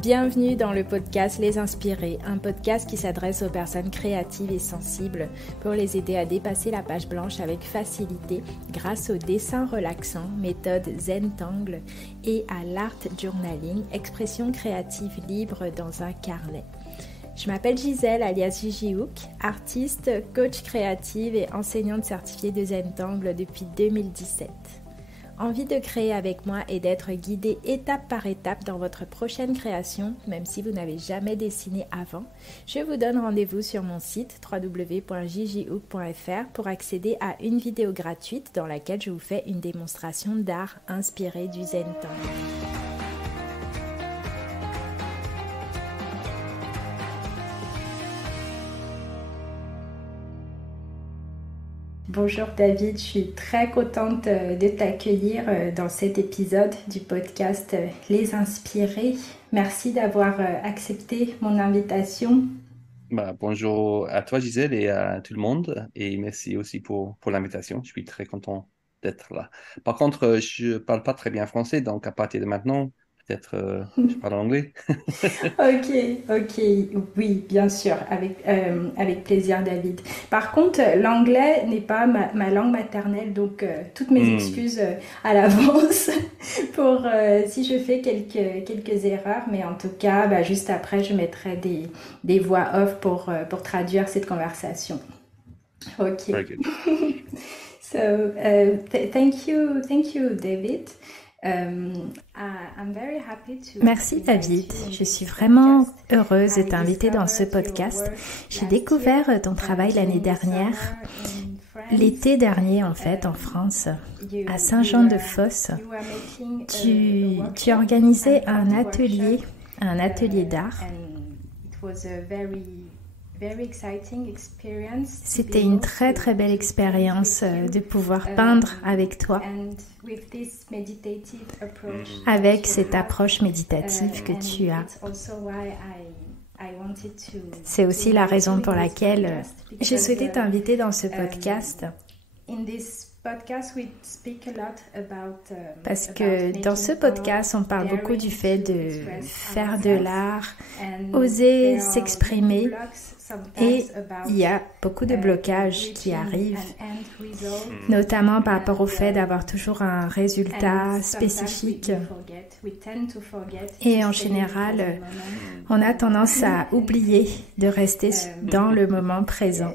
Bienvenue dans le podcast Les Inspirés, un podcast qui s'adresse aux personnes créatives et sensibles pour les aider à dépasser la page blanche avec facilité grâce au dessin relaxant, méthode Zentangle et à l'art journaling, expression créative libre dans un carnet. Je m'appelle Gisèle alias Gigi Hook, artiste, coach créative et enseignante certifiée de Zentangle depuis 2017. Envie de créer avec moi et d'être guidée étape par étape dans votre prochaine création, même si vous n'avez jamais dessiné avant, je vous donne rendez-vous sur mon site www.gigihook.fr pour accéder à une vidéo gratuite dans laquelle je vous fais une démonstration d'art inspirée du Zentangle. Bonjour David, je suis très contente de t'accueillir dans cet épisode du podcast Les Inspirés. Merci d'avoir accepté mon invitation. Bonjour à toi Gisèle et à tout le monde et merci aussi pour l'invitation. Je suis très content d'être là. Par contre, je parle pas très bien français, donc à partir de maintenant, peut-être je parle anglais. Ok, oui, bien sûr, avec plaisir David. Par contre, l'anglais n'est pas ma langue maternelle, donc toutes mes excuses à l'avance pour si je fais quelques erreurs, mais en tout cas, juste après, je mettrai des voix off pour traduire cette conversation. Ok. Very good. So, thank you, David. Merci David, je suis vraiment heureuse de t'inviter dans ce podcast. J'ai découvert ton travail l'année dernière, l'été dernier en fait, en France, à Saint-Jean-de-Fosse. Tu organisais un atelier d'art. C'était une très très belle expérience de pouvoir peindre avec toi, avec cette approche méditative que tu as. C'est aussi la raison pour laquelle j'ai souhaité t'inviter dans ce podcast. Parce que dans ce podcast, on parle beaucoup du fait de faire de l'art, oser s'exprimer. Et il y a beaucoup de blocages qui arrivent, notamment par rapport au fait d'avoir toujours un résultat spécifique. Et en général, on a tendance à oublier de rester dans le moment présent.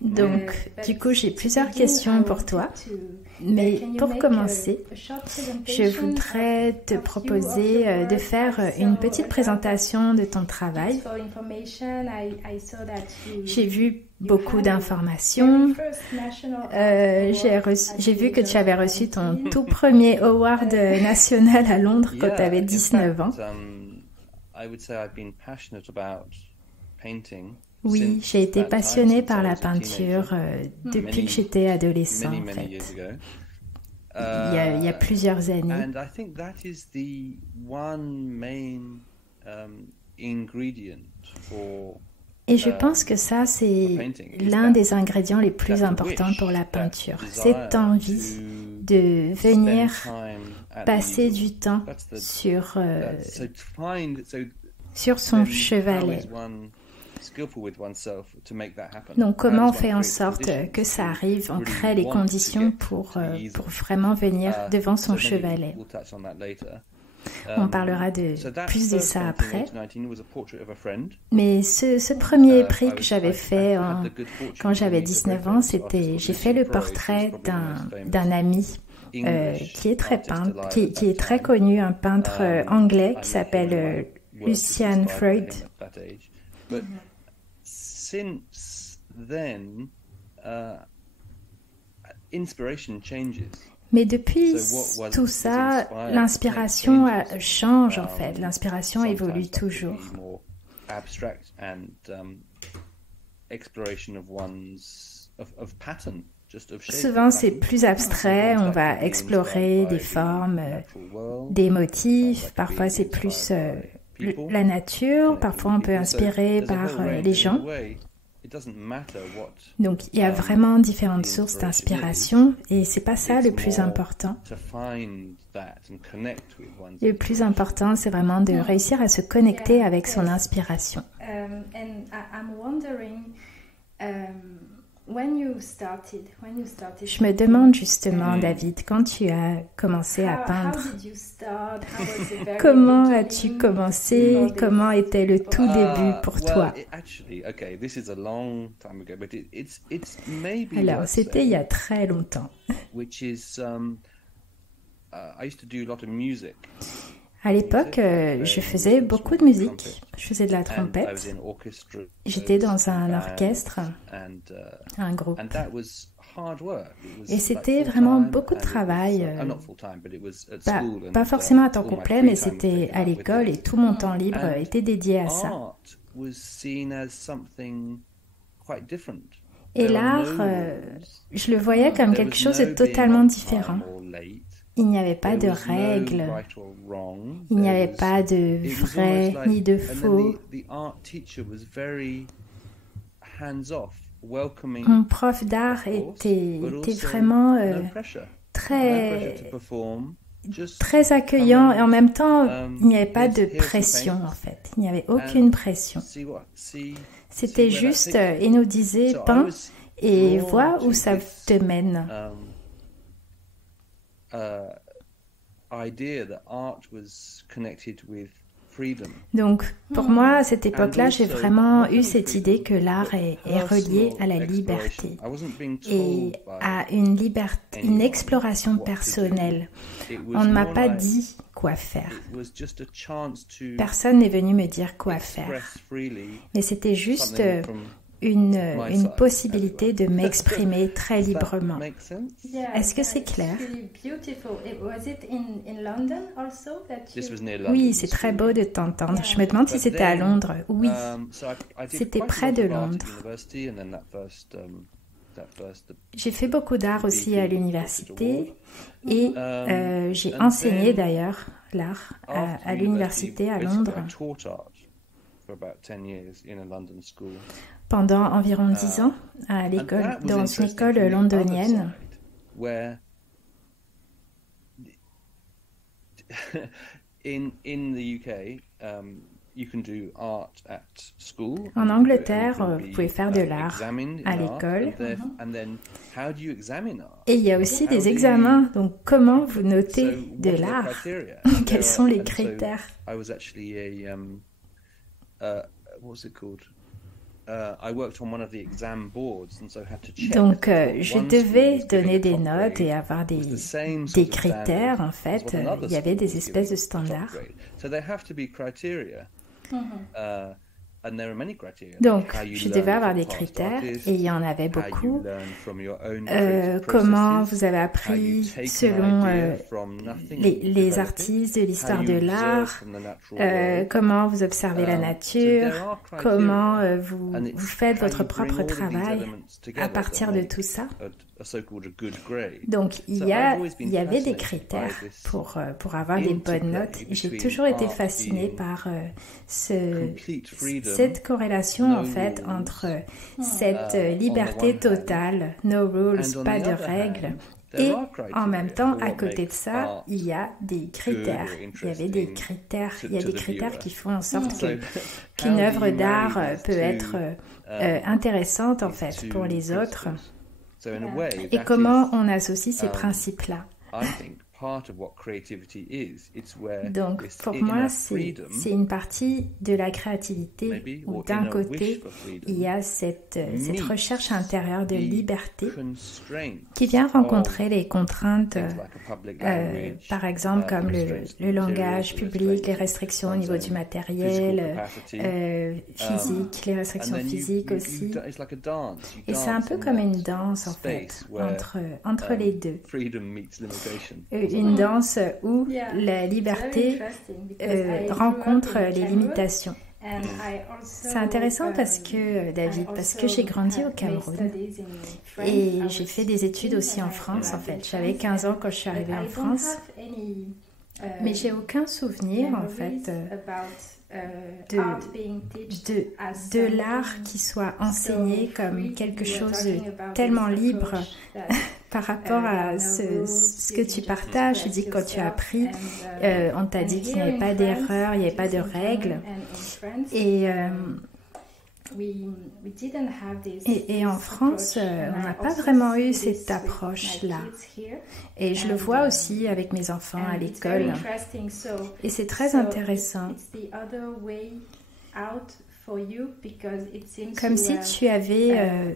Donc, du coup, j'ai plusieurs questions pour toi. Mais pour commencer, je voudrais te proposer de faire une petite présentation de ton travail. J'ai vu beaucoup d'informations. J'ai vu que tu avais reçu ton tout premier award national à Londres quand tu avais 19 ans. Oui, j'ai été passionnée par la peinture depuis que j'étais adolescent, en fait. Il y a plusieurs années. Et je pense que ça, c'est l'un des ingrédients les plus importants pour la peinture. Cette envie de venir passer du temps sur son chevalet. Donc, comment on fait en sorte que ça arrive, on crée les conditions pour vraiment venir devant son chevalet. On parlera plus de ça après. Mais ce premier prix que j'avais fait quand j'avais 19 ans, j'ai fait le portrait d'un ami qui est très peintre, qui est très connu, un peintre anglais qui s'appelle Lucian Freud. Mais depuis tout ça, l'inspiration change en fait. L'inspiration évolue toujours. Souvent, c'est plus abstrait. On va explorer des formes, des motifs. Parfois, c'est plus la nature. Parfois, on peut inspirer par les gens. Donc, il y a vraiment différentes sources d'inspiration et c'est pas ça le plus important. Le plus important, c'est vraiment de réussir à se connecter avec son inspiration. Je me demande justement, David, quand tu as commencé à peindre, comment as-tu commencé? Comment était le tout début pour toi? Alors, c'était il y a très longtemps. À l'époque, je faisais beaucoup de musique. Je faisais de la trompette. J'étais dans un orchestre, un groupe. Et c'était vraiment beaucoup de travail. Pas forcément à temps complet, mais c'était à l'école et tout mon temps libre était dédié à ça. Et l'art, je le voyais comme quelque chose de totalement différent. Il n'y avait pas de règles, il n'y avait pas de vrai ni de faux. Mon prof d'art était vraiment très accueillant et en même temps, il n'y avait pas de pression en fait. Il n'y avait aucune pression. C'était juste, il nous disait, peins et vois où ça te mène. Donc, pour moi, à cette époque-là, j'ai vraiment eu cette idée que l'art est relié à la liberté et à une exploration personnelle. On ne m'a pas dit quoi faire. Personne n'est venu me dire quoi faire. Mais c'était juste une possibilité de m'exprimer très librement. Est-ce que c'est clair? Oui, c'est très beau de t'entendre. Je me demande si c'était à Londres. Oui, c'était près de Londres. J'ai fait beaucoup d'art aussi à l'université et j'ai enseigné d'ailleurs l'art à l'université à Londres. Pendant environ 10 ans à l'école, dans une école londonienne. En Angleterre, vous pouvez faire de l'art à l'école. Et il y a aussi des examens. Donc, comment vous notez de l'art? Quels sont les critères? Donc, je devais donner des notes et avoir des critères, en fait. Il y avait des espèces de standards. Donc, je devais avoir des critères et il y en avait beaucoup. Comment vous avez appris selon les artistes de l'histoire de l'art, comment vous observez la nature, comment vous faites votre propre travail à partir de tout ça. Donc, il y avait des critères pour avoir des bonnes notes. J'ai toujours été fascinée par cette corrélation, en fait, entre cette liberté totale, no rules, pas de règles, et en même temps, à côté de ça, il y a des critères. Il y avait des critères. Il y a des critères qui font en sorte qu'une œuvre d'art peut être intéressante, en fait, pour les autres. Et comment on associe ces principes-là? Donc, pour moi, c'est une partie de la créativité où d'un côté, il y a cette recherche intérieure de liberté qui vient rencontrer les contraintes, par exemple, comme le langage public, les restrictions au niveau du matériel, physique, les restrictions physiques aussi. Et c'est un peu comme une danse, en fait, entre les deux. Une danse où la liberté rencontre les limitations. C'est intéressant parce que, David, parce que j'ai grandi au Cameroun et j'ai fait des études aussi en France, en fait. J'avais 15 ans quand je suis arrivée en France. Mais j'ai aucun souvenir en fait de l'art qui soit enseigné comme quelque chose de tellement libre par rapport à ce que tu partages. Tu dis que quand tu as appris, on t'a dit qu'il n'y avait pas d'erreur, il n'y avait pas de règles. Et en France, on n'a pas vraiment eu cette approche-là. Et je le vois aussi avec mes enfants à l'école. Et c'est très intéressant. Comme si tu avais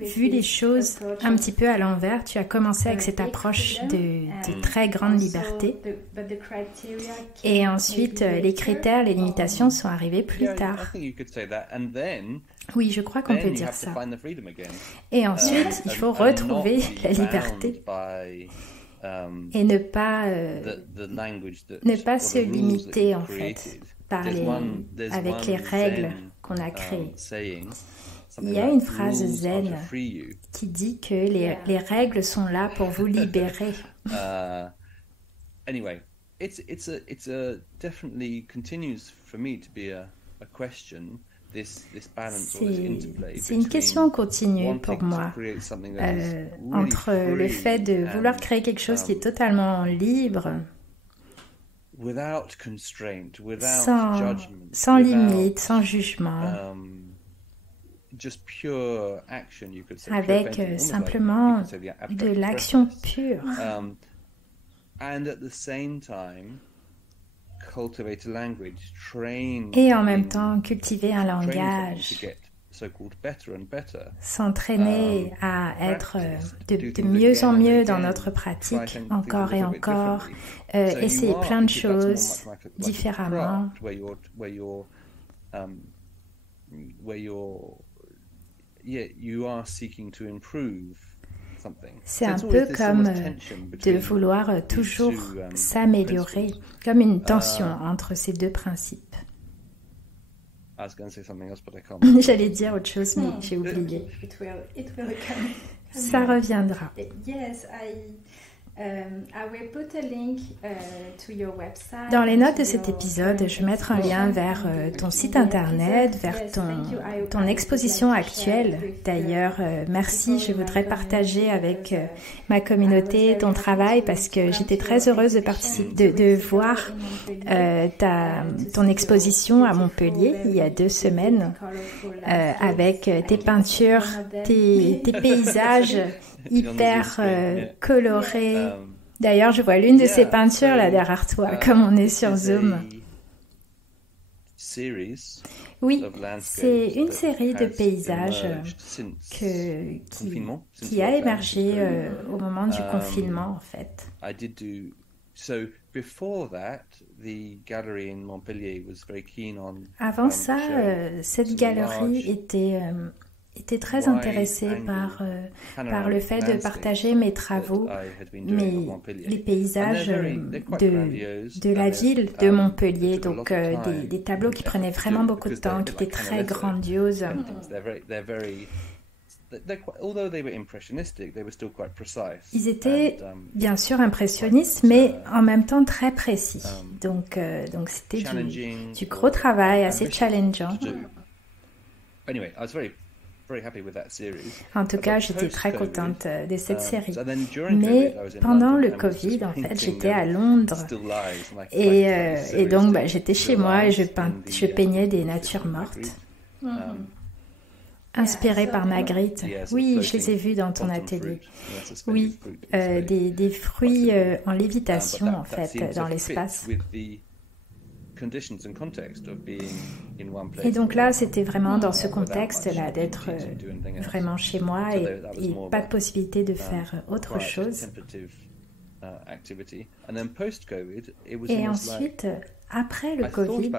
vu les choses un petit peu à l'envers. Tu as commencé avec cette approche de très grande liberté. Et ensuite, les critères, les limitations sont arrivés plus tard. Oui, je crois qu'on peut dire ça. Et ensuite, il faut retrouver la liberté et ne pas se limiter en fait avec les règles qu'on a créées. Il y a une phrase zen qui dit que les règles sont là pour vous libérer. Anyway, it's definitely continues for me to be a question. C'est une question continue pour moi entre le fait de vouloir créer quelque chose qui est totalement libre, sans limite, sans jugement, avec simplement de l'action pure. Et en même temps, cultiver un langage, s'entraîner à être de mieux en mieux dans notre pratique, encore et encore, essayer plein de choses différemment. C'est un peu comme de vouloir toujours s'améliorer, comme une tension entre ces deux principes. J'allais dire autre chose, mais j'ai oublié. Ça reviendra. Dans les notes de cet épisode, je vais mettre un lien vers ton site internet, vers ton exposition actuelle. D'ailleurs, merci, je voudrais partager avec ma communauté ton travail parce que j'étais très heureuse de voir ton exposition à Montpellier il y a 2 semaines avec tes peintures, tes paysages hyper coloré. D'ailleurs, je vois l'une de ces peintures là derrière toi, comme on est sur Zoom. Oui, c'est une série de paysages qui a émergé au moment du confinement, en fait. Avant ça, cette galerie était très intéressée par le fait de partager mes travaux, les paysages de la ville de Montpellier, donc des tableaux qui prenaient vraiment beaucoup de temps, qui étaient très grandioses. Ils étaient bien sûr impressionnistes, mais en même temps très précis. Donc c'était du gros travail, assez challengeant. En tout cas, j'étais très contente de cette série. Mais pendant le Covid, en fait, j'étais à Londres et donc j'étais chez moi et je peignais des natures mortes. Inspirées par Magritte. Oui, je les ai vus dans ton atelier. Oui, des fruits en lévitation, en fait, dans l'espace. Et donc là, c'était vraiment dans ce contexte-là, d'être vraiment chez moi et pas de possibilité de faire autre chose. Et ensuite, après le Covid,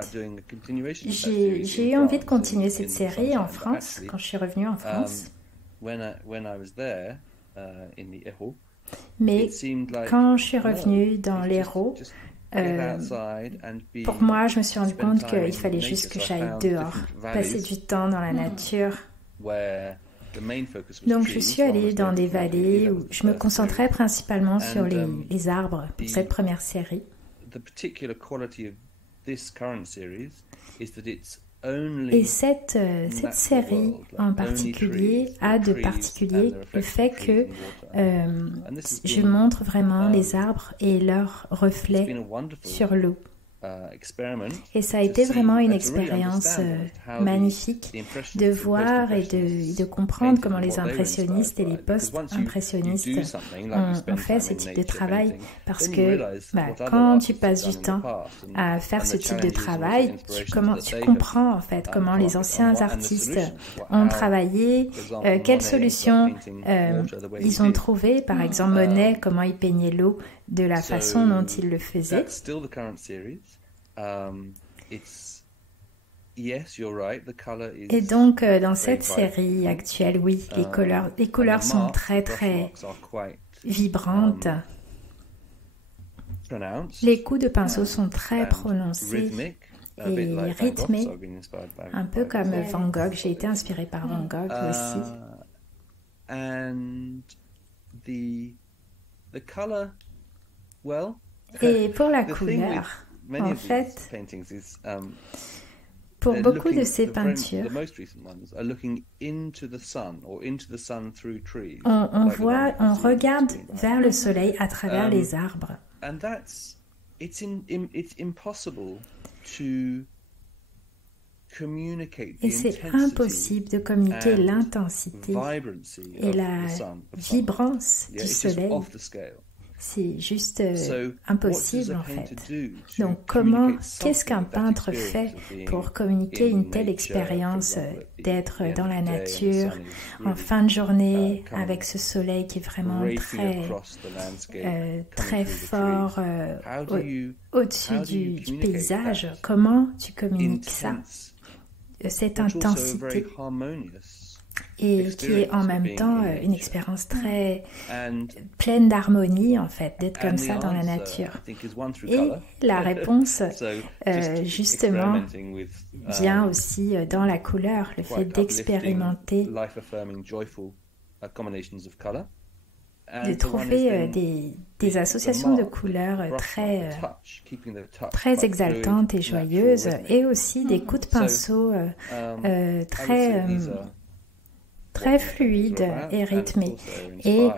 j'ai eu envie de continuer cette série en France, quand je suis revenue en France. Mais quand je suis revenue dans l'Hérault, pour moi, je me suis rendu compte qu'il fallait juste que j'aille dehors, passer du temps dans la nature. Donc je suis allée dans des vallées où je me concentrais principalement sur les arbres pour cette première série. the particular quality of this current series is that it's Et cette série en particulier a de particulier le fait que je montre vraiment les arbres et leurs reflets sur l'eau. Et ça a été vraiment une expérience magnifique de voir et de comprendre comment les impressionnistes et les post-impressionnistes ont fait ce type de travail. Parce que quand tu passes du temps à faire ce type de travail, tu comprends en fait comment les anciens artistes ont travaillé, quelles solutions ils ont trouvées. Par exemple, Monet, comment il peignait l'eau de la façon dont il le faisait. Et donc, dans cette série actuelle, oui, les couleurs sont très, très vibrantes. Les coups de pinceau sont très prononcés et rythmés, un peu comme Van Gogh. J'ai été inspirée par Van Gogh aussi. Et pour la couleur, en fait, pour beaucoup de ces peintures, on regarde vers le soleil à travers les arbres. Et c'est impossible de communiquer l'intensité et la vibrance du soleil. C'est juste impossible en fait. Donc qu'est-ce qu'un peintre fait pour communiquer une telle expérience d'être dans la nature en fin de journée avec ce soleil qui est vraiment très fort au-dessus du paysage? Comment tu communiques ça, cette intensité? Et qui est en même temps une expérience très pleine d'harmonie, en fait, d'être comme ça dans la nature. Et la réponse, justement, vient aussi dans la couleur, le fait d'expérimenter, de trouver des associations de couleurs très exaltantes et joyeuses, et aussi des coups de pinceau très fluide et rythmé. Et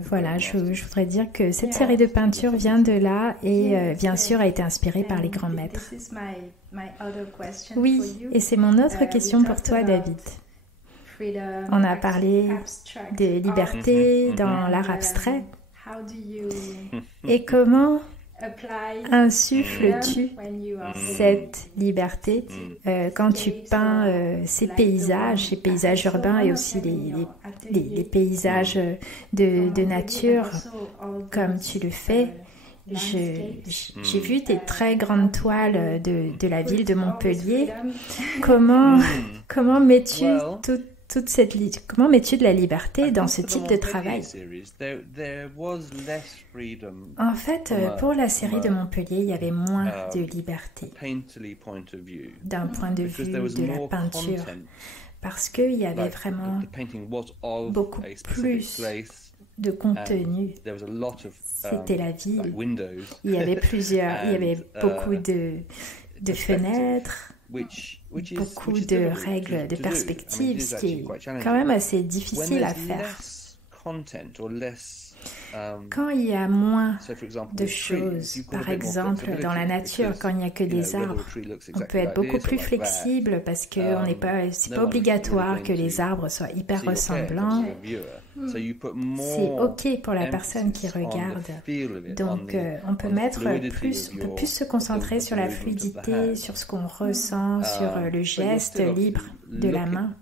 voilà, je voudrais dire que cette série de peintures vient de là et bien sûr a été inspirée par les grands maîtres. Oui, et c'est mon autre question pour toi, David. On a parlé de liberté dans l'art abstrait. Et comment insuffles-tu cette liberté quand tu peins ces paysages urbains et aussi les paysages de nature comme tu le fais? J'ai vu tes très grandes toiles de la ville de Montpellier. Comment mets-tu comment mets-tu de la liberté dans ce type de travail? En fait, pour la série de Montpellier, il y avait moins de liberté d'un point de vue de la peinture, parce qu'il y avait vraiment beaucoup plus de contenu. C'était la ville. Il y avait beaucoup de fenêtres, beaucoup de règles, de perspectives, ce qui est quand même assez difficile à faire. Quand il y a moins de choses, par exemple dans la nature, quand il n'y a que des arbres, on peut être beaucoup plus flexible parce que c'est pas obligatoire que les arbres soient hyper ressemblants. C'est OK pour la personne qui regarde. Donc, on peut plus se concentrer sur la fluidité, sur ce qu'on ressent, sur le geste libre de la main.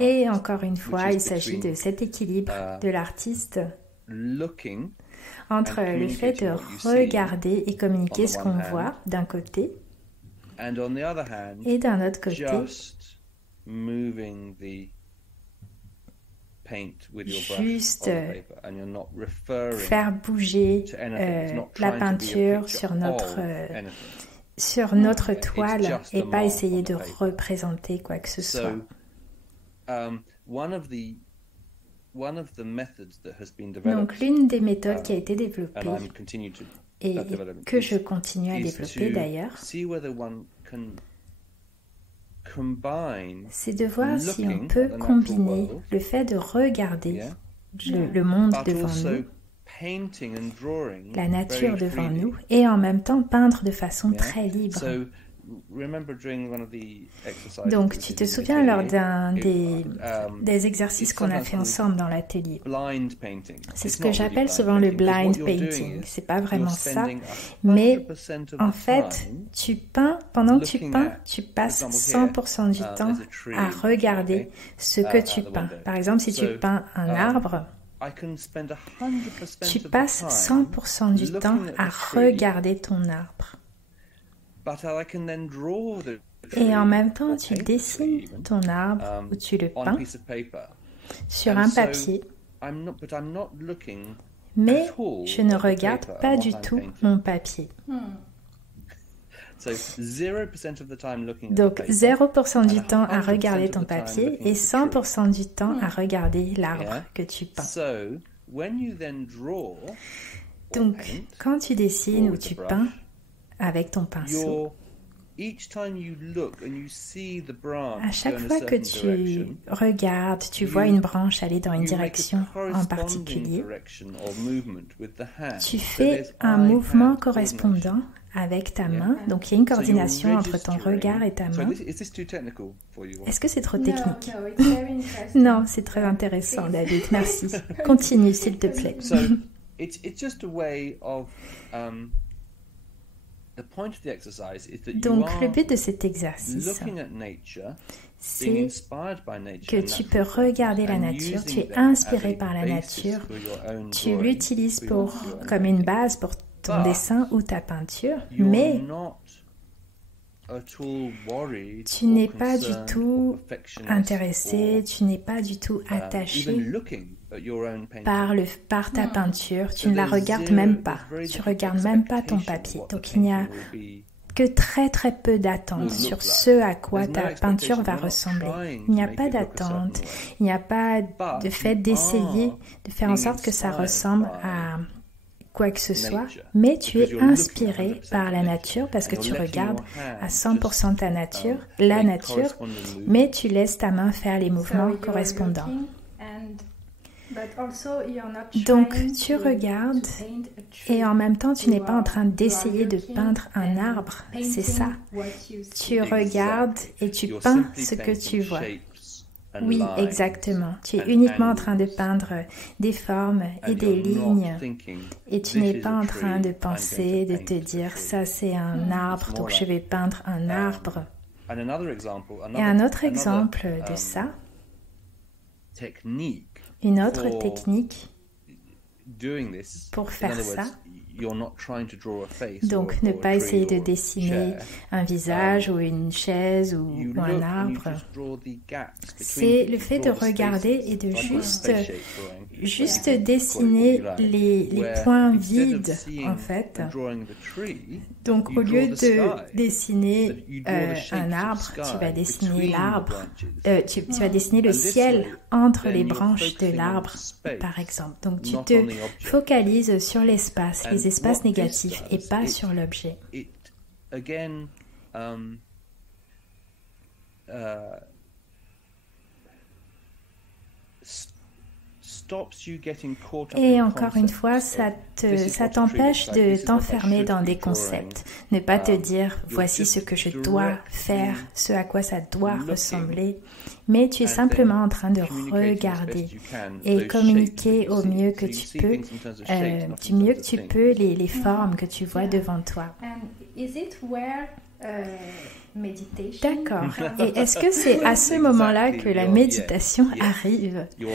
Et encore une fois, il s'agit de cet équilibre de l'artiste entre le fait de regarder et communiquer ce qu'on voit d'un côté et d'un autre côté, juste faire bouger la peinture sur notre toile et pas essayer de représenter quoi que ce soit. one of the methods that has been Donc, developed, l'une des méthodes qui a été and développée I'm continuing to et that development, que je is continue à développer to d'ailleurs, see whether one can combine c'est de voir si on looking peut at the natural combiner world, le fait de regarder yeah, le monde but devant also nous, painting and drawing la nature very devant freely. nous, et en même temps peindre de façon Yeah. très libre. So, remember during one of the exercises Donc, that we tu did te in souviens the lors atelier, des exercices it's qu'on a sometimes fait ensemble dans l'atelier. blind painting. C'est It's ce que not really j'appelle blind souvent le painting, because blind what you're doing painting. is C'est pas you're vraiment ça, spending mais 100% of en the fait, time tu peins, pendant que tu looking peins, at, tu for passes example, 100% du here, temps there's a tree, à regarder okay, ce que tu out the peins. window. Par exemple, si tu So, peins un arbre, I can spend 100% tu of the passes time 100% du temps looking at à the tree, regarder ton arbre. but I can then draw the Et en tree, même temps, or tu paint the dessines tree even, ton arbre ou tu le on a peins piece of paper. sur And un so papier. I'm not looking Mais at all je ne at the regarde paper pas and what du I'm tout painting. mon papier. So 0% of the time looking at the Donc paper, 0% du and temps à 100% regarder of ton the time papier looking et at the 100% du temps à regarder l'arbre Yeah. que tu peins. So when you then draw or Donc, paint, quand tu dessines draw ou with tu the brush, peins avec ton pinceau, you're each time you look and you see the branch à chaque go in a fois que certain tu direction, regardes, tu you- vois une branche aller dans une you make a direction en corresponding particulier, direction or movement with the hand. tu So fais there's un eye-hand mouvement coordination. correspondant avec ta Yeah. main. Donc, il y a une So you're coordination entre ton registering- regard et ta So main. is this too technical for you? Est-ce que c'est trop No, technique? no, it's very interesting. Non, c'est très intéressant, David. Merci. Continue, s'il te plaît. So it's just a way of the point of the exercise is that you Donc, le are but de cet exercice, looking at nature, being c'est inspired by nature, que and tu natural peux forms, regarder la and nature, using tu es them inspiré as a par la basis nature, for your own tu drawing, l'utilises for your own comme une painting. base pour ton But dessin ou ta peinture, You're mais not at all worried tu or n'es pas du concerned tout or perfectionist intéressé, or, tu n'es pas du tout even attaché looking at your own painting. par ta peinture, tu So ne la there's regardes zero- même pas, there's very tu little regardes même pas ton expectation papier. of what the Donc il n'y a painting will be. que très très peu d'attente Will sur look ce like. à quoi There's no ta peinture expectation. va We're not ressembler. trying Il n'y a to make pas it look a certain d'attente, way. il n'y a pas But de fait you d'essayer are de faire en being sorte que ça inspired ressemble by à quoi que ce soit, nature, mais tu because es you're looking inspiré 100% par la at nature parce que and tu you're letting regardes your hand à 100% ta nature, just, la make nature, corresponding movements. mais tu laisses ta main faire les So mouvements you're correspondants. looking but also you're not Donc trying tu to regardes paint a tree. et en même temps tu n'es You pas en are- train d'essayer de looking peindre un and arbre, c'est painting ça. what you see. Tu regardes et tu You're peins simply ce que painting tu vois. shapes and Oui, lines, exactement. Tu es and uniquement en train de angles. peindre des formes et And des you're not lignes. thinking, Et tu "This n'es is pas a en train tree, de I'm penser, going de to te paint the dire tree." ça c'est un arbre, more donc je like, vais peindre un arbre. And another example, Et un autre another, exemple de ça, technique une autre for technique doing this. pour In faire other ça. words, you're not trying to draw a face Donc or ne a pas tree essayer de or a dessiner chair. un visage ou une chaise You ou look un and you arbre. just draw the gaps between C'est them. le You fait de draw the regarder spaces, et de like a juste space shape drawing. juste Yeah. dessiner Call it what you like. les Where points instead of vides seeing en fait. and drawing the tree, Donc you au draw lieu the de sky. dessiner You draw the shapes un of arbre, sky tu vas dessiner between the l'arbre, branches. tu vas dessiner le And this ciel way, entre then les you're branches de focusing on l'arbre, space, par exemple. Donc tu not te on the object. focalises sur l'espace, And les espaces what this négatifs et does, pas it- sur l'objet. It again stops you getting caught up Et in encore une concepts fois, of, ça "This is ça what a tree t'empêche looks like, de this is what I t'enfermer should dans be des drawing." concepts. Ne pas te dire, you're voici ce just que je dois directly faire, ce à quoi ça doit looking ressembler. Mais tu es and simplement then en train de communicating as regarder best you can et those communiquer shapes that au you mieux see. que So you tu see peux, things in terms of shapes, not du in mieux terms que of tu things. peux, les formes que tu vois Yeah. devant toi. And is it where meditation? D'accord. Et est-ce que c'est à ce moment-là que la méditation Yeah. arrive? You're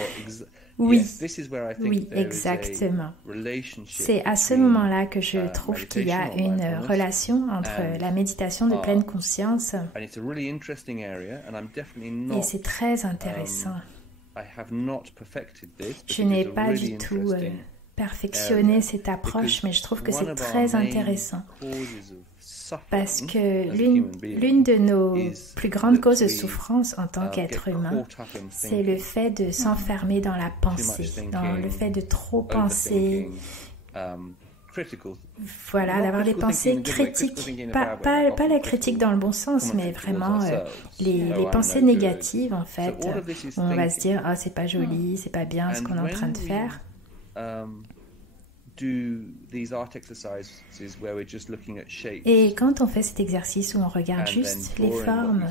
Oui. Yes, this is where I think Oui, there is a exactement. relationship C'est à ce between, moment-là que je trouve qu'il y a meditation or une mindfulness relation entre and la méditation de art. pleine conscience and it's a really interesting area, and I'm definitely et not. c'est très intéressant. I have not perfected this. but Je it n'ai is a pas really du tout interesting perfectionner cette approche, mais je trouve que c'est très intéressant parce que l'une de nos plus grandes causes de souffrance en tant qu'être humain, c'est le fait de s'enfermer dans la pensée, dans le fait de trop penser, voilà, d'avoir des pensées critiques, pas la critique dans le bon sens, mais vraiment les pensées négatives en fait, où on va se dire oh c'est pas joli, c'est pas bien ce qu'on est en train de faire. Et quand on fait cet exercice où on regarde juste les formes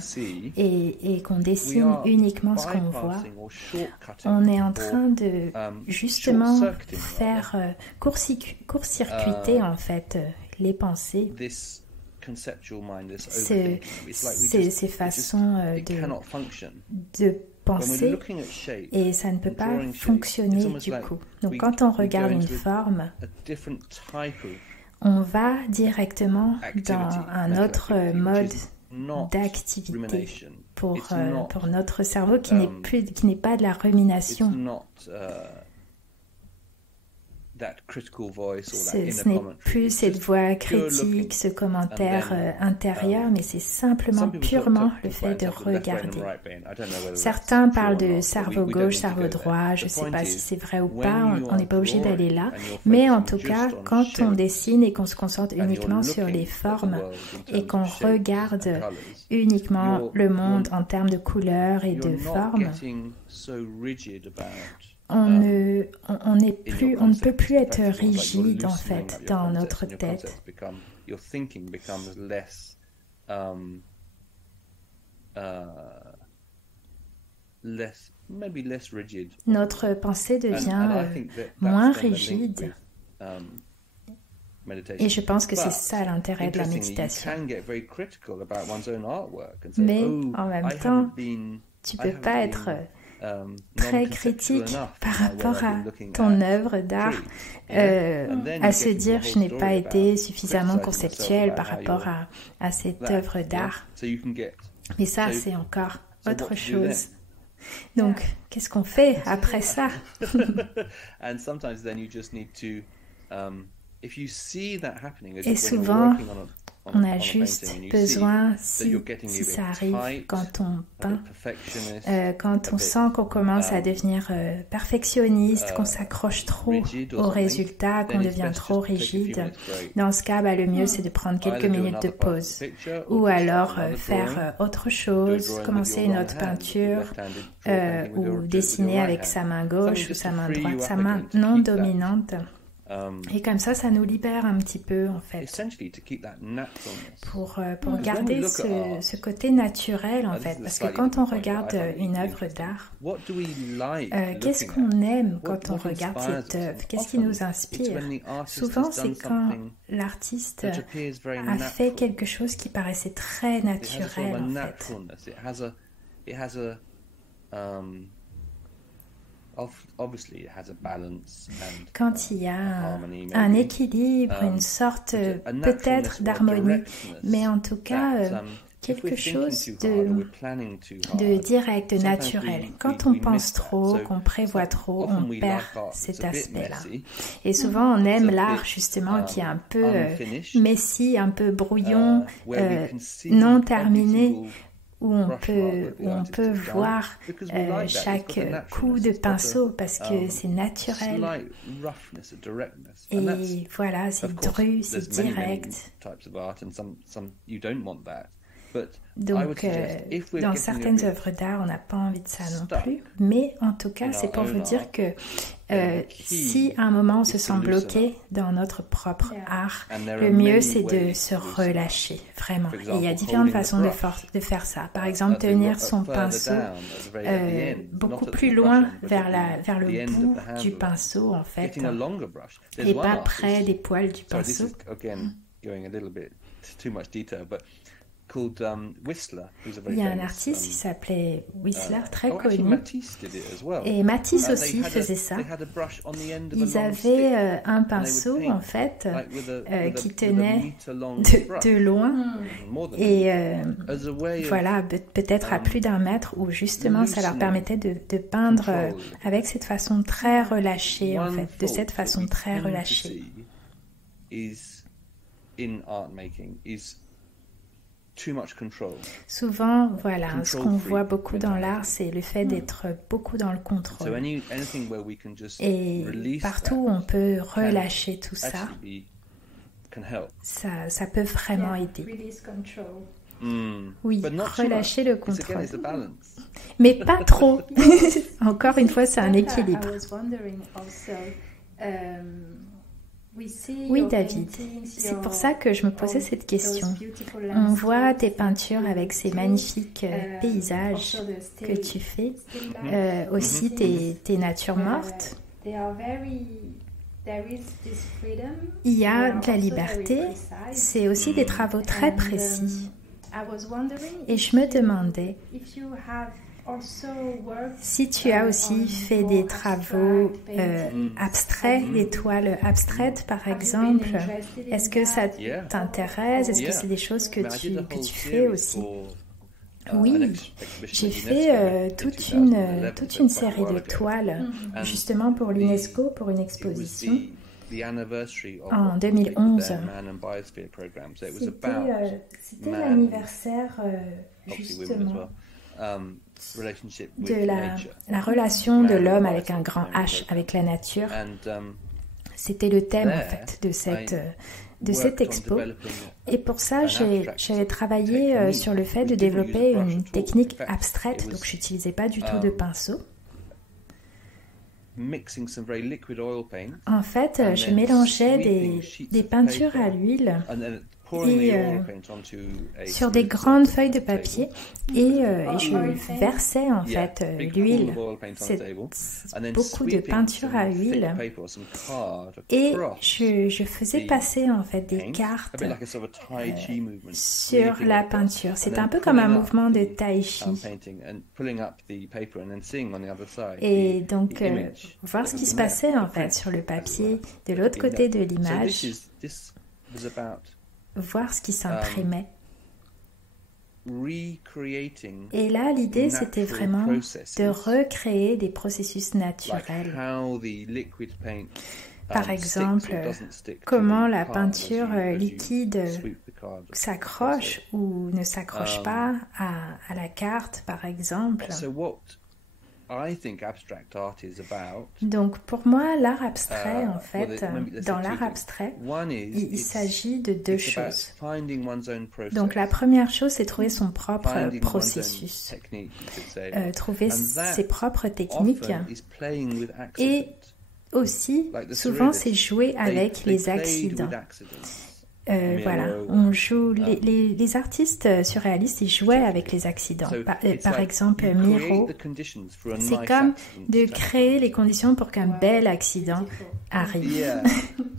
et qu'on dessine uniquement ce qu'on voit, on est en train de justement faire court-circuiter en fait les pensées, ces façons de penser, et ça ne peut pas fonctionner du coup. Donc quand on regarde une forme, on va directement dans un autre mode d'activité pour notre cerveau qui n'est pas de la rumination. Ce n'est plus cette voix critique, ce commentaire intérieur, mais c'est simplement purement le fait de regarder. Certains parlent de cerveau gauche, cerveau droit, je ne sais pas si c'est vrai ou pas, on n'est pas obligé d'aller là, mais en tout cas, quand on dessine et qu'on se concentre uniquement sur les formes et qu'on regarde uniquement le monde en termes de couleurs et de formes, on ne peut plus être rigide en fait dans notre tête. Notre pensée devient moins rigide. Et je pense que c'est ça l'intérêt de la méditation. Mais en même temps, tu ne peux pas être très critique par rapport à ton œuvre d'art, à se dire je n'ai pas été suffisamment conceptuel par rapport à cette œuvre d'art. Mais ça, c'est encore autre chose. Donc, qu'est-ce qu'on fait après ça? Et souvent, on a juste besoin, si ça arrive, quand on peint, quand on sent qu'on commence à devenir perfectionniste, qu'on s'accroche trop au résultat, qu'on devient trop rigide, dans ce cas, le mieux c'est de prendre quelques minutes de pause. Ou alors faire autre chose, commencer une autre peinture, ou dessiner avec sa main gauche ou sa main droite, sa main non dominante. Et comme ça nous libère un petit peu en fait, pour garder ce côté naturel en fait, parce que quand on regarde une œuvre d'art, qu'est-ce qu'on aime quand on regarde cette œuvre? Qu'est-ce qui nous inspire? Souvent c'est quand l'artiste a fait quelque chose qui paraissait très naturel en fait. Quand il y a un équilibre, une sorte peut-être d'harmonie, mais en tout cas quelque chose de direct, de naturel. Quand on pense trop, qu'on prévoit trop, on perd cet aspect-là. Et souvent on aime l'art justement qui est un peu messy, un peu brouillon, non terminé, où on peut voir chaque coup de pinceau parce que c'est naturel. Et voilà, c'est dru, c'est direct. Donc, dans certaines œuvres d'art, on n'a pas envie de ça non plus. Mais en tout cas, c'est pour vous dire que si à un moment on se sent bloqué dans notre propre art, le mieux c'est de se relâcher, vraiment. Et il y a différentes façons de faire ça. Par exemple, tenir son pinceau beaucoup plus loin vers le bout du pinceau, en fait, et pas près des poils du pinceau. called Whistler, who's a very Il y a un famous, artiste qui s'appelait Whistler, très actually, connu. Matisse did it as well. Et Matisse aussi They had faisait ça. They had a brush on the end of a Ils long avaient stick, un and they pinceau, would paint, en fait, like qui with a tenait meter-long brush, de loin. more than Et as a way of voilà, peut-être à plus d'un mètre, où justement ça leur permettait de peindre avec cette façon très relâchée, en one fait, de fault cette that façon we très tend to relâchée. see is in art making is too much control. Souvent, voilà, ce Control qu'on freak voit beaucoup dans mentality. l'art, c'est le fait d'être beaucoup dans le So contrôle. anything where we can just Et release partout où that on peut relâcher tout ça, actually can help. ça peut vraiment Yeah, aider. release control. Oui, But not too relâcher much. le It's again, contrôle. it's a balance. Mais pas trop. Encore une fois, c'est un équilibre. I was wondering also, we see Oui, your David, paintings, c'est your- pour ça que je me posais cette question. those beautiful On voit landscapes tes peintures avec ces magnifiques paysages also the que still- tu fais, still life aussi paintings. tes natures mortes. They are there is this freedom. Il y They a are de la also very liberté, precise. c'est aussi des travaux très And, précis. I was wondering Et if je me you- demandais if you have also worked, si tu as aussi fait des travaux abstraits, des toiles abstraites par exemple. Est-ce que ça Yeah. t'intéresse? Est-ce que Yeah. c'est des choses que I mean, I did a tu whole fais series aussi? for, Oui, an exhibition j'ai at fait UNESCO in toute 2011, toute une so quite a série while de ago. toiles And justement pour the- l'UNESCO, pour une It was exposition. the anniversary of En what they called 2011. their Man and Biosphere program. So it was C'était about man, l'anniversaire obviously women as justement well, relationship with de nature. la relation de Man and l'homme avec Biosphere un grand program. H, avec la nature. And C'était le thème en there, fait de cette worked on expo. developing Et pour ça, an j'avais abstract travaillé technique. sur le fait We de didn't use développer a brush une at all. technique In fact, abstraite, it was, donc j'utilisais pas du tout de pinceau. mixing some very liquid oil paint En fait, and je then mélangeais sweeping sheets des of peintures paper à l'huile and then pouring et, the oil paint onto a sur des smooth grandes surface feuilles de on the table. papier et je Oil paint. versais en Yeah, fait big l'huile. pool of oil paint on the C'est table. And then beaucoup de sweeping peinture à some thick huile. paper or some card Et across je faisais the passer en fait des paint, cartes a bit like a sort of Tai Chi movement, sur sweeping la across, peinture. and C'était then un peu comme un pulling up mouvement de the, tai chi. painting and pulling up the paper and then seeing on the other side Et the donc, image voir ce qui se there, passait the en fait print, sur le as it papier were, de l'autre being côté there. de So l'image, this was about voir ce qui s'imprimait. recreating Et là, l'idée, c'était natural vraiment processes, de recréer des processus like naturels. how the liquid paint Par sticks exemple, or doesn't stick to comment the la card peinture as you liquide sweep the card across s'accroche it. ou ne s'accroche pas à la carte, par exemple. So what I think abstract art is about, Donc, pour moi, l'art abstrait, en fait, let's dans say l'art two things. Abstrait, One is il s'agit de deux it's about choses. finding one's own process, Donc, la première chose, c'est trouver son propre finding one's own processus, technique, you could say. trouver And that ses propres techniques. often is playing with Et accident. aussi, Like the souvent, surrealists, c'est jouer avec they les played accidents. with accidents. Voilà, Miro, on joue. Les artistes surréalistes, ils jouaient avec les accidents. So Par it's like exemple, you Miro, create the conditions for a c'est nice comme accident de to créer les conditions pour qu'un bel accident Beautiful. arrive. Yeah.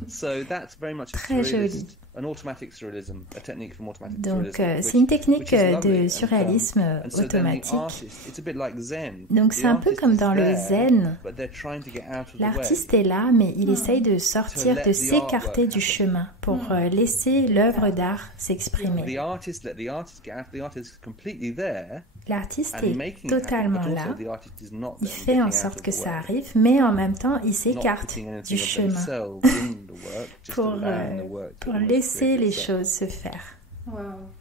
So that's very much a Très surrealist, an automatic surrealism, a technique from automatic Donc, surrealism. c'est une technique which is lovely. de And, surréalisme and so then the automatique. artist, it's a bit like Zen. Donc, The c'est un peu artist comme is dans le there, zen. but they're trying to get out of the L'artiste way. est là, mais il essaye de sortir, let de the s'écarter artwork du happen. chemin pour laisser l'œuvre d'art The s'exprimer. artist let the artist get out. The artist is completely there L'artiste and est making it happen, totalement but là. also the artist is not Il then fait getting en out sorte of que the ça way. arrive, mais en même temps, il Not s'écarte putting anything du of chemin themselves in the work, just pour, allowing the work to pour almost laisser create les itself. choses se faire. Wow,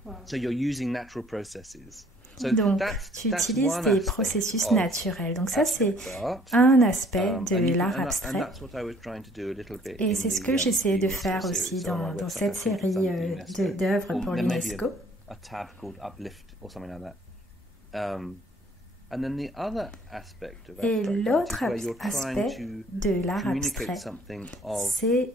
wow. So you're using natural processes. So Donc, that's tu one utilises des aspect processus of naturels. Donc ça, c'est abstract art. un aspect de And l'art and abstrait. that's what I was trying to do a little bit Et in c'est ce the, que j'essayais de UNESCO faire series. aussi So on our dans website, cette I think it's série under UNESCO. d'œuvres Or pour there may be l'UNESCO. a tab called Uplift or something like that. And then the other aspect of Et abstract l'autre art is where you're trying aspect to de l'art communicate abstrait, something of c'est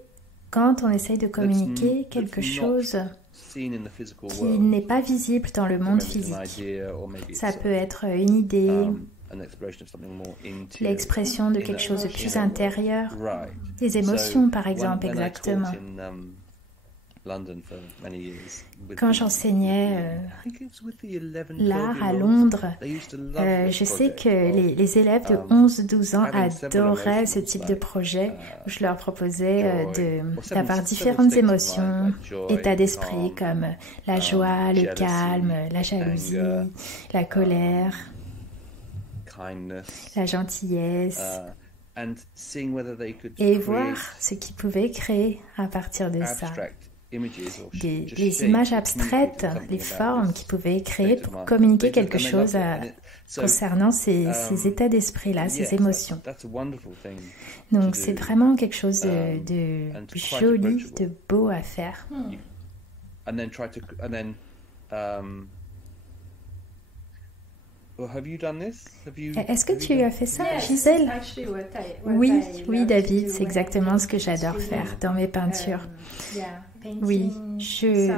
quand on essaye de communiquer quelque that's chose seen in the physical qui world. n'est pas visible dans le monde Maybe it's an physique. idea, or maybe Ça it's peut être une idée, an exploration of something more interior, l'expression de in quelque a- chose de in plus a world. intérieur, Right. des émotions So, par exemple, when I exactement. taught London for many years. Quand j'enseignais l'art à Londres, je sais que les élèves de 11-12 ans adoraient ce type de projet où je leur proposais d'avoir différentes émotions, états d'esprit comme la joie, le calme, la jalousie, la colère, la gentillesse, et voir ce qu'ils pouvaient créer à partir de ça. Des images abstraites, les formes qu'ils pouvaient créer pour communiquer quelque chose concernant ces états d'esprit-là, ces émotions. Donc c'est vraiment quelque chose de joli, de beau à faire. Est-ce que tu as fait ça, Gisèle? Oui, David, c'est exactement ce que j'adore faire dans mes peintures. Oui, je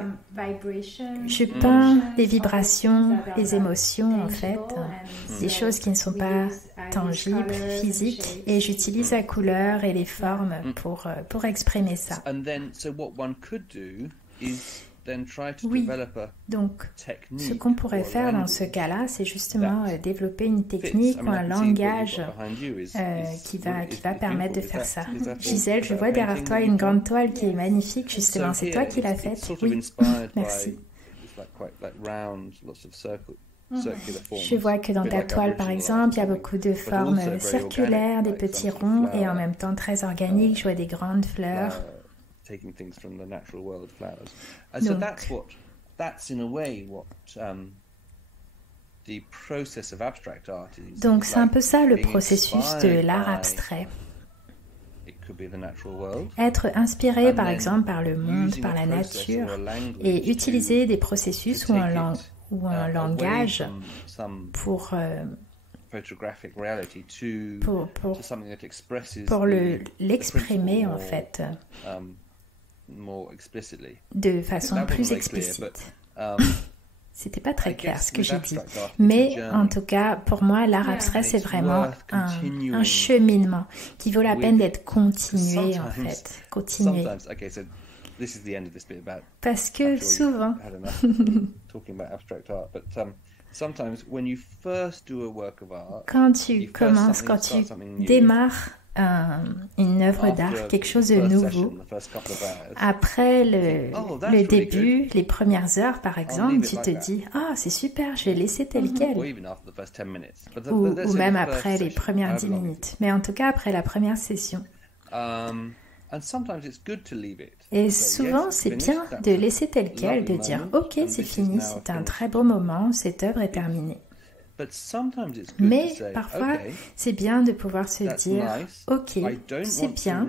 peins les vibrations, les émotions en fait, des choses qui ne sont pas tangibles, physiques, et j'utilise la couleur et les formes pour exprimer ça. Oui, donc ce qu'on pourrait faire dans ce cas-là, c'est justement développer une technique ou un langage qui va permettre de faire ça. Gisèle, je vois derrière toi une grande toile qui est magnifique, justement, c'est toi qui l'as faite? Oui, merci. Je vois que dans ta toile, par exemple, il y a beaucoup de formes circulaires, des petits ronds, et en même temps très organiques, je vois des grandes fleurs. Taking things from the natural world of flowers. And so that's in a way what the process of abstract art is. Donc c'est un peu ça le processus de l'art abstrait. It could be the natural world. Être inspiré par exemple par le monde, par la nature, et utiliser des processus ou un langage pour l'exprimer en fait de façon plus explicite. C'était pas très clair ce que j'ai dit, mais en tout cas pour moi l'art abstrait c'est vraiment un cheminement qui vaut la peine d'être continué en fait, continué. Parce que souvent quand tu démarres une œuvre d'art, quelque chose de nouveau, après le début, les premières heures par exemple, tu te dis « Ah, c'est super, je vais laisser tel quel ». Ou même après les premières 10 minutes. Mais en tout cas, après la première session. Et souvent, c'est bien de laisser tel quel, de dire « Ok, c'est fini, c'était un très beau moment, cette œuvre est terminée ». Mais parfois, c'est bien de pouvoir se dire « Ok, c'est bien,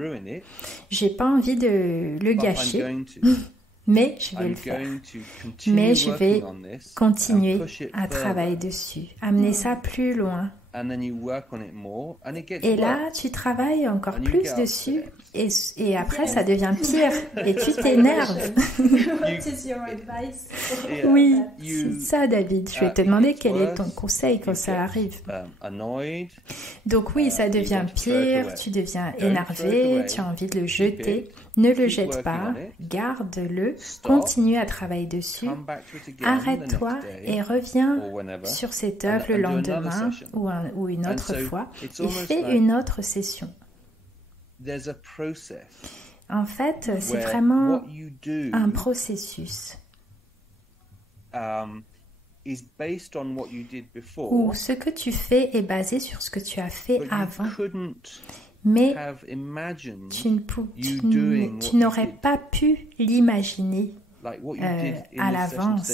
j'ai pas envie de le gâcher, mais je vais le faire. Mais je vais continuer à travailler dessus, amener ça plus loin. » Et là, tu travailles encore plus dessus et après, ça devient pire et tu t'énerves. Oui, c'est ça, David. Je vais te demander quel est ton conseil quand ça arrive. Donc oui, ça devient pire, tu deviens énervé, tu as envie de le jeter. Ne le jette pas, garde-le, continue à travailler dessus, arrête-toi et reviens sur cette œuvre le lendemain ou une autre fois et fais une autre session. En fait, c'est vraiment un processus où ce que tu fais est basé sur ce que tu as fait avant. Mais tu n'aurais pas pu l'imaginer à l'avance.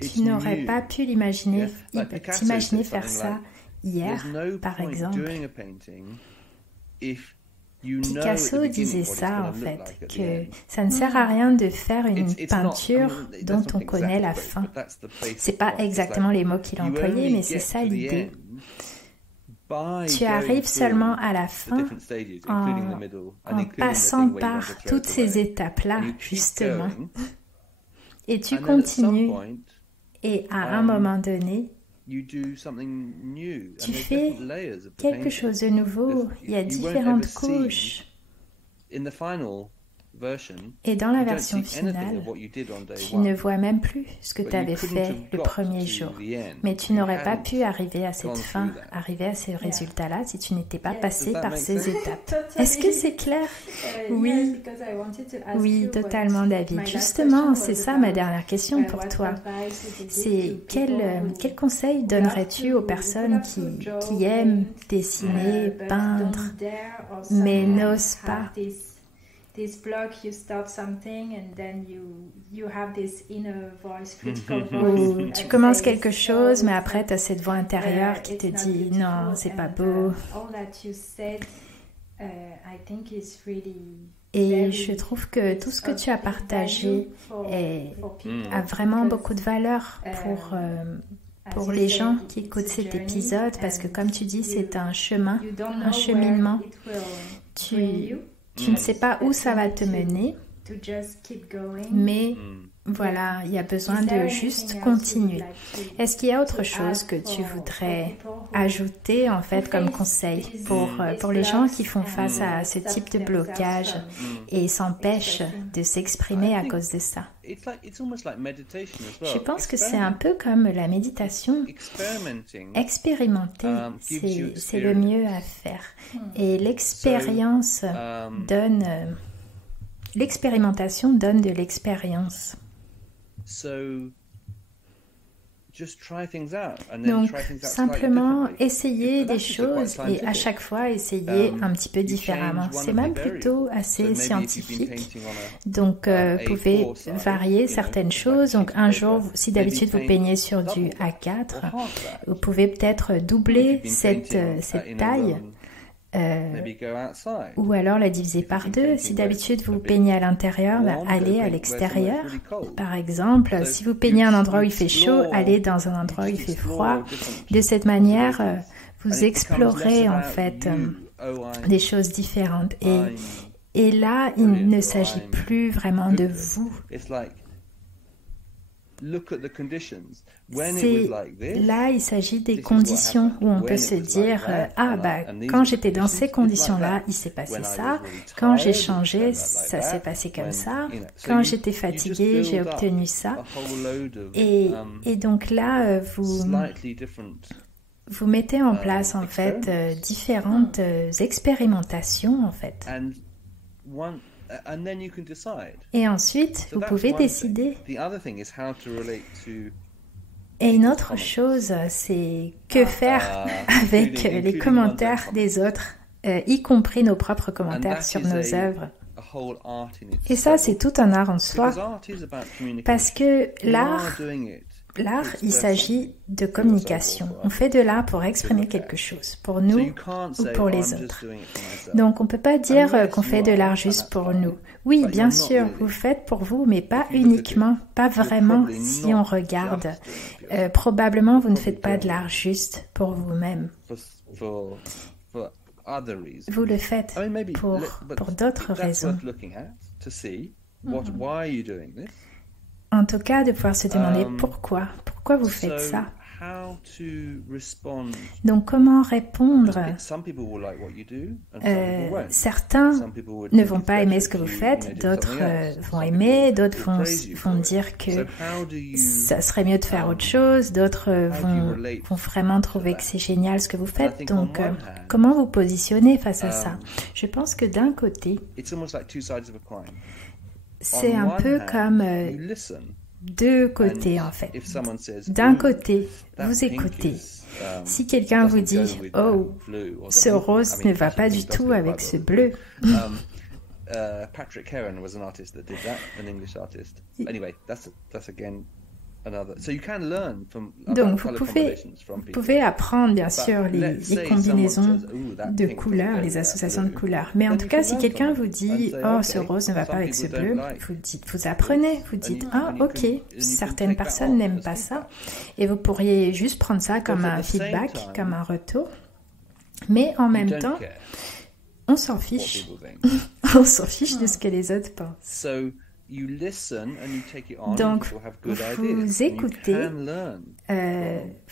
Tu n'aurais pas pu l'imaginer, t'imaginer faire ça hier, par exemple. Picasso disait ça en fait, que ça ne sert à rien de faire une peinture dont on connaît la fin. C'est pas exactement les mots qu'il a employés, mais c'est ça l'idée. Tu arrives seulement à la fin en passant par toutes ces étapes-là, justement. Et tu continues. Et à un moment donné, you do something new. Tu And there's fais different layers of the quelque painting. chose de nouveau. Il y a You won't différentes ever see couches. in the final version, Et dans la you don't version see anything finale, of what you did on day tu one. ne vois même plus ce que But tu you avais couldn't fait have le got premier to jour. the end Mais tu if you n'aurais pas hadn't pu arriver à gone cette through fin, that. arriver à ces résultats-là si tu n'étais pas Yes. passé Does that par make ces sense? étapes. Totally. Est-ce que c'est clair? Oui. Yes, because I wanted to ask Oui, you what totalement, my David. last Justement, question c'est was ça ma about. dernière question pour What toi. advice would you give C'est to quel, people who quel conseil have donnerais-tu to- aux personnes who have to qui draw, aiment paint, dessiner, but peindre, don't dare or mais somehow n'osent pas? have this block, you start something and then you have this inner voice, critical voice. Ou tu that commences says, quelque chose, "Oh, mais it's après not- tu as cette voix intérieure qui te it's not dit beautiful." non, c'est pas And, beau. all that you said, I think is really Et very- je trouve que tout ce que tu as of big partagé value for est- people a vraiment because, beaucoup de valeur pour les gens qui écoutent cet épisode, parce que comme tu dis, c'est un chemin, you don't un know cheminement. where it will Tu, bring you, tu ne sais pas où ça va te mener, to just keep going. mais Mm. voilà, il y a besoin Is there de anything juste else you'd continuer. like to- Est-ce qu'il y a autre to chose add que tu for voudrais people who- ajouter en fait comme face conseil these- pour les these gens blocks qui font face à and ce stop type de themselves blocage from et s'empêchent expressing? de s'exprimer I à think- cause de ça? It's almost like meditation as well. Je pense que c'est un peu comme la méditation. Experimenting. Expérimenter, Gives you c'est le mieux à faire. Et l'expérience donne... L'expérimentation donne de l'expérience. So just try things out and then Donc, try things out simplement slightly differently. essayer des That's actually quite choses et à scientific. chaque fois essayer un petit peu You différemment. change one C'est of même the plutôt variables. So assez maybe if you've been scientifique. painting on a- Donc, A4 vous pouvez size, varier you know, certaines like choses. Donc, sheet un paper, jour, si maybe d'habitude vous paint peignez sur du double that A4, or half that. vous pouvez peut-être If doubler you've been cette painting in a taille room, maybe go outside. ou alors la diviser par deux. Si d'habitude vous peignez à l'intérieur, Warm, allez go à paint l'extérieur. where somewhere it's really cold. Par exemple, So si vous you peignez à un endroit où il fait chaud, explore, allez dans un endroit où il you fait explore froid. different De cette manière, And vous it becomes explorez less en about fait you. Oh, des choses différentes. I'm Et là, il brilliant, ne or s'agit I'm plus vraiment good de at this. vous. It's like, look at the conditions. When it C'est was like this, là, il s'agit des this is what conditions où on happened. peut When se it was dire like that, ah bah and these quand are the j'étais dans ces conditions, it's like conditions-là, that. il s'est passé When I ça. was really Quand j'ai tired, it changé, turned out ça like s'est that. passé comme When, ça. you know, so Quand you- j'étais you just fatiguée, j'ai build up obtenu ça. a whole load of, Et donc là, slightly different vous mettez en place en fait différentes expérimentations en fait. and then you can decide. Et ensuite, So vous that's pouvez one thing. décider. The other thing is how to relate to Et une autre chose, c'est que faire avec les commentaires des autres, y compris nos propres commentaires sur nos œuvres. a whole art in itself. Et ça, c'est tout un art en soi, Because art is about communication. parce que You are l'art, doing it il s'agit de communication. On fait de l'art pour exprimer quelque chose, pour So nous you can't ou say, pour "Oh, les I'm just autres. doing it for myself." Donc, on peut pas dire Unless qu'on fait you de are, l'art and juste that's pour fine. nous. Oui, But bien you're not sûr, really. vous le faites pour vous, mais pas If you look at uniquement, it, pas you're vraiment probably si not on regarde. just doing it for yourself. Probablement, vous ne Probably faites pas de doing l'art juste pour vous-même. for other reasons. Vous le faites I mean, maybe, pour but d'autres that's raisons. worth looking at to see why are you doing this. En tout cas, de pouvoir se demander pourquoi vous faites So, ça. how to respond? Donc, comment répondre? Some people will like what you do, and some people won't. Certains Some people would ne think vont it's pas better aimer ce if que vous you, faites, did d'autres something else. vont Some aimer, people d'autres will praise you vont for it. dire que So how do you ça serait mieux de faire autre chose, d'autres vont vraiment trouver que c'est génial ce que vous faites. think Donc, on one hand, comment vous positionnez face à ça? Je pense que d'un côté, it's almost like two sides of a coin. c'est On un one peu hand, comme you listen, deux côtés and en fait. if someone says, D'un "Ooh, côté, that vous pink écoutez. is, Si quelqu'un vous doesn't dit go with « Oh, that blue or ce something." rose I mean, ne va actually, pas pink du does tout go avec quite ce well. bleu. Patrick Heron was an artist that did that, an English artist. Anyway, that's again another. So you can learn from Donc, about vous color pouvez, combinations from vous people. pouvez apprendre, bien But sûr, les let's say combinaisons someone says, "Ooh, that de pink couleurs, doesn't go les with that associations de blue." couleurs. Mais en Then tout you cas, can si learn quelqu'un from vous it dit and say, « Oh, "Okay, ce rose ne va pas some avec ce people bleu don't like." », vous apprenez, vous dites you- « Ah, and you ok, can- and you can certaines take that personnes on n'aiment as pas ça. » feedback. Et vous pourriez juste prendre ça comme But at un the same feedback, time, comme un retour. Mais en You même don't temps, care on s'en what fiche. people think. On s'en fiche de ce que les autres pensent. So you listen and you take it on, and Donc, people have good ideas, vous and you écoutez, can learn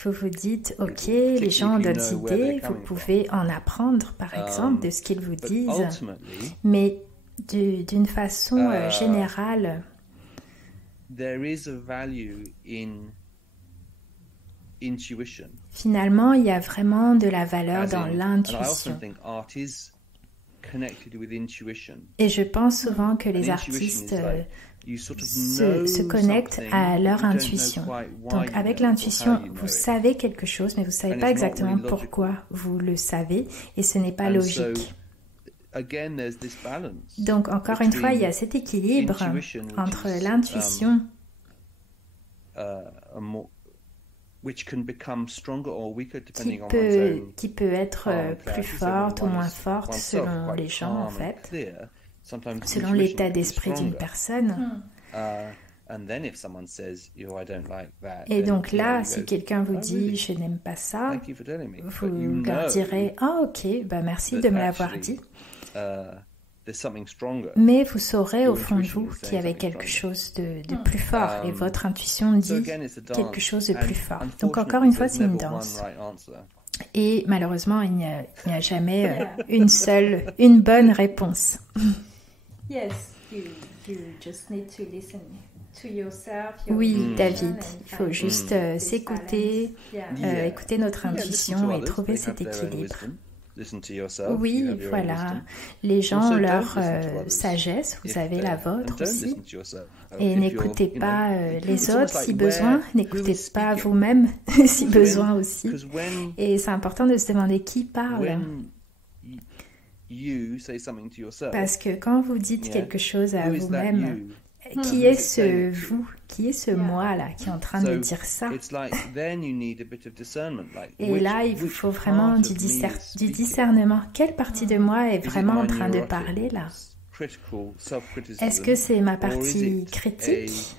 vous vous dites, OK, people, les gens ont particularly if you d'autres know where they're idées, vous coming from. pouvez en apprendre, par exemple, de ce qu'ils vous But disent, ultimately, mais d'une façon générale, there is a value in intuition. finalement, il y a vraiment de la valeur As dans in, and I l'intuition. often think art is connected with intuition. Et je pense souvent que And les intuition artistes is like you sort of se know connectent something, à but leur you don't know intuition. quite why Donc you avec know it or l'intuition, how you know vous it. savez quelque chose, mais vous ne savez And pas it's not exactement really logical. pourquoi vous le savez, et ce n'est pas And so, logique. again, there's this balance Donc encore une fois, il y a between cet équilibre intuition, which entre is, l'intuition a more, which can become stronger or weaker qui depending on one's own qui peut être calm, plus clarity. So forte ou when one moins is forte oneself selon quite les gens en calm and fait, clear, sometimes selon intuition l'état can be d'esprit d'une stronger. personne. And then if someone says, "Oh, I don't like that," Et then, donc you know, là, you si go, quelqu'un vous "Oh, dit really? je n'aime pas ça, Thank you for telling me." vous But you leur know direz ah ok, bah merci de that me l'avoir actually, dit. there's something stronger. Mais vous saurez au Your fond de intuition vous is qu'il y avait saying quelque something chose de plus fort et votre intuition So dit again, it's a quelque dance. chose de plus And fort. Donc encore une fois, c'est une unfortunately, there's danse. never one right answer. Et malheureusement, il n'y a jamais une bonne réponse. Yes, you just need to listen to yourself. Your Oui, intuition David, and il faut find juste this s'écouter, balance. Yeah. écouter notre Yeah, listen intuition to et others. trouver They have cet their own équilibre. wisdom. Listen to yourself. You Oui, have your own voilà. wisdom. Les gens Also, ont don't leur listen to others sagesse, vous if avez la they're- and vôtre don't aussi. listen to yourself. Et If n'écoutez you're, pas it's les almost autres si like besoin, who n'écoutez is pas speaking? vous-même si Because besoin when- aussi. Because when Et c'est important de se demander qui parle. when you say something to yourself, Parce que quand vous dites Yeah. quelque chose à who is that vous-même, you? qui Who est is it saying ce to? vous, qui est ce Yeah. moi-là qui est en train de So, dire ça? It's like then you need a bit of discernment. Like, Et là, il vous which faut vraiment part du, of me is du speaking? discernement. Quelle partie de moi est Is it vraiment en my train de neurotic, parler là? critical self-criticism, Est-ce que c'est ma or is partie it critique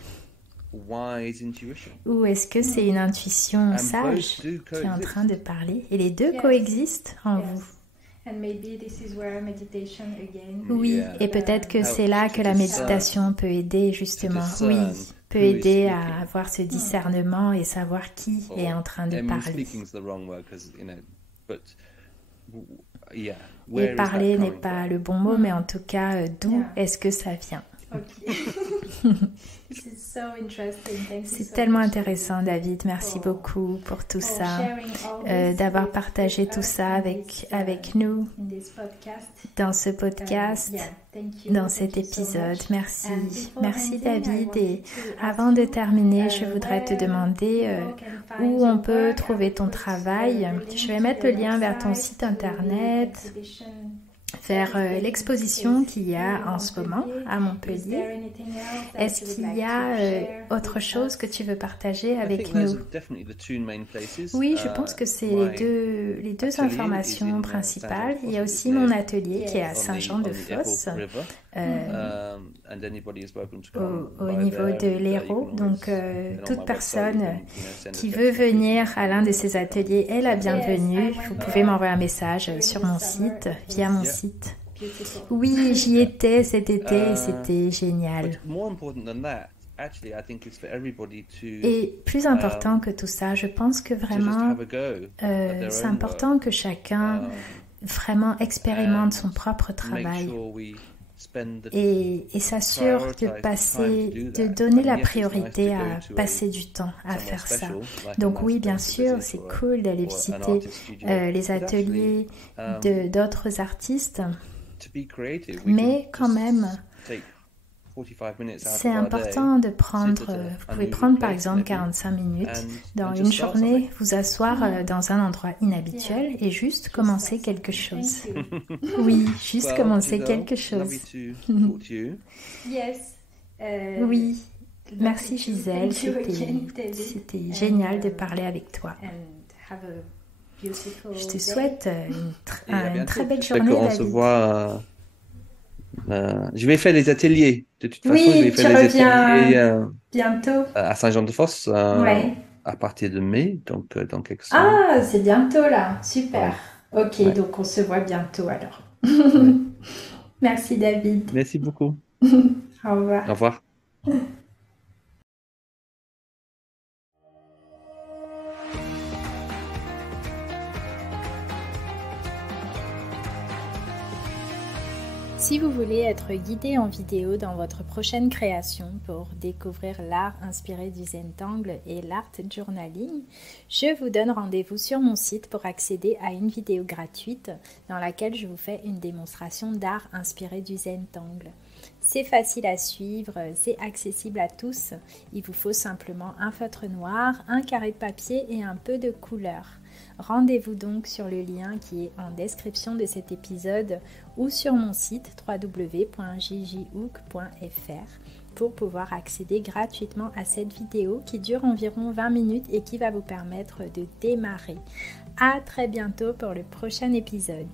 wise intuition? ou est-ce que c'est une intuition And sage both do qui est en coexist. train de parler? Et les deux Yes. coexistent en Yes. vous. And maybe this is where meditation again. Oui, Yeah. et peut-être que c'est là que la méditation peut aider justement. Oui, peut who is aider à speaking. avoir ce discernement et savoir qui est en train de I mean, parler. speaking is the wrong word because but yeah. Et Where is that parler n'est coming pas from? le bon mot, mais en tout cas, d'où Yeah. est-ce que ça vient? Okay. This is so interesting. Thank you C'est so tellement much intéressant, David. Merci for- beaucoup pour tout for ça, sharing all this d'avoir with partagé tout us ça in avec, this, avec nous in this podcast. dans ce podcast, Yeah, thank you. dans Thank cet you so épisode. much. Merci. And before Merci, ending, I David. wanted Et to ask avant de you, terminer, je voudrais te where demander people can find où your on peut work. trouver I ton will put, travail. the Je link vais to mettre le your lien vers ton website, site to the internet, exhibition. vers l'exposition qu'il y a en ce moment à Montpellier. Est-ce qu'il y a autre chose que tu veux partager I avec think those nous? are definitely the two main places. Oui, je pense que c'est les deux atelier informations is in, principales. Il y a Saint-Jean-de-Fosse, aussi isn't mon it? atelier qui est à on the Saint-Jean-de-Fosse, Apple River. And anybody is welcome to come au by niveau there, de and, you l'Hérault. can Donc, always, and on toute my personne website, you can, send a qui text veut message venir to à l'un de ces ateliers est la bienvenue. Vous pouvez m'envoyer un message sur mon site, via mon site. Oui, j'y étais cet été, c'était génial. But more important than that, actually, I think it's for everybody to Et plus important que tout ça, je pense que just vraiment, have a go at their c'est own important work. que chacun vraiment expérimente son propre travail Make sure we spend the et s'assure de passer, de donner la priorité à passer du temps à somewhere faire ça. special, like a Donc oui, nice bien place to sûr, visit c'est or cool d'aller or an visiter artist studio. les But ateliers actually, d'autres artistes, to be creative, we mais can quand just même, take 45 minutes out c'est of our important day, de prendre, sit at a vous pouvez unusual prendre par place exemple maybe, 45 minutes and dans just une start journée, something. vous asseoir dans un endroit inhabituel et juste commencer quelque chose. Thank you. Oui, juste Well, commencer Giselle, quelque chose. lovely to talk to you. Yes. Oui, lovely merci to Gisèle, thank you again, David. c'était génial de parler avec toi. And have a beautiful Je te day. souhaite Et à une bientôt. très belle J'espère journée, qu'on se David. voit. Je vais faire les ateliers. De toute façon, Oui, je vais tu faire les reviens ateliers bientôt. à Saint-Jean-de-Fosse Ouais. à partir de mai, donc dans quelques semaines. Ah, c'est bientôt là. Super. Ok, Ouais. donc on se voit bientôt alors. Merci David. Merci beaucoup. Au revoir. Au revoir. Si vous voulez être guidé en vidéo dans votre prochaine création pour découvrir l'art inspiré du Zentangle et l'art journaling, je vous donne rendez-vous sur mon site pour accéder à une vidéo gratuite dans laquelle je vous fais une démonstration d'art inspiré du Zentangle. C'est facile à suivre, c'est accessible à tous. Il vous faut simplement un feutre noir, un carré de papier et un peu de couleur. Rendez-vous donc sur le lien qui est en description de cet épisode ou sur mon site www.jjhook.fr pour pouvoir accéder gratuitement à cette vidéo qui dure environ 20 minutes et qui va vous permettre de démarrer. À très bientôt pour le prochain épisode.